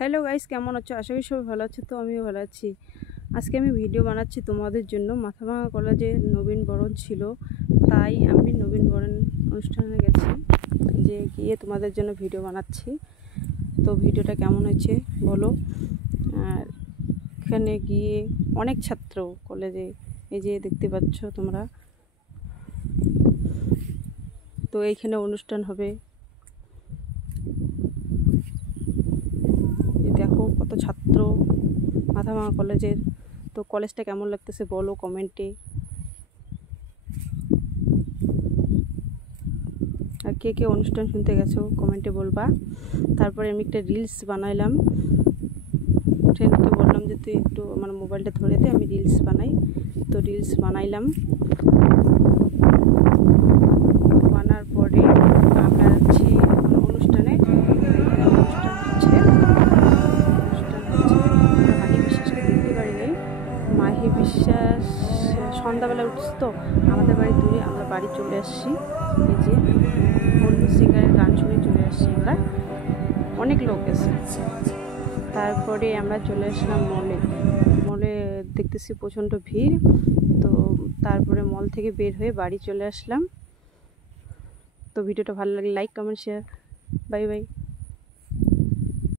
Hello guys, কেমন আছো? আশা করি সবাই ভালো আছে। তো আমিও ভালো আছি। আজকে আমি ভিডিও বানাচ্ছি তোমাদের জন্য। মাথাভাঙা কলেজে নবীনবরণ ছিল, তাই আমি নবীনবরণ অনুষ্ঠানে গেছি, যে গিয়ে তোমাদের জন্য ভিডিও বানাচ্ছি। তো ভিডিওটা কেমন হয়েছে বলো। আর এখানে গিয়ে অনেক ছাত্র কলেজে, এই যে দেখতে পাচ্ছ তোমরা। তো এইখানে অনুষ্ঠান হবে, দেখো কত ছাত্র মাথাভাঙা কলেজের। তো কলেজটা কেমন লাগতেছে বলো কমেন্টে। আর কে কে অনুষ্ঠান শুনতে গেছো কমেন্টে বলবা। তারপরে আমি একটা রিলস বানাইলাম, ফ্রেন্ডকে বললাম যে তুই একটু আমার মোবাইলটা ধরে দে, আমি রিলস বানাই। তো রিলস বানাইলাম, বানার পরে আমরা যাচ্ছি অনুষ্ঠানে। অনুষ্ঠান হচ্ছে মাহি বিশ্বাসকে দেখতে পারি নাই। মাহি বিশ্বাস সন্ধ্যাবেলা উঠছে, তো আমাদের বাড়ি দূরে, আমরা বাড়ি চলে আসছি। এই যে বন্ধু সিঙ্গারের গান শুনে চলে আসছি আমরা, অনেক লোক আছে। তারপরে আমরা চলে আসলাম মলে দেখতেছি প্রচণ্ড ভিড়। তো তারপরে মল থেকে বের হয়ে বাড়ি চলে আসলাম। তো ভিডিওটা ভালো লাগলে like, comment, share. Bye bye.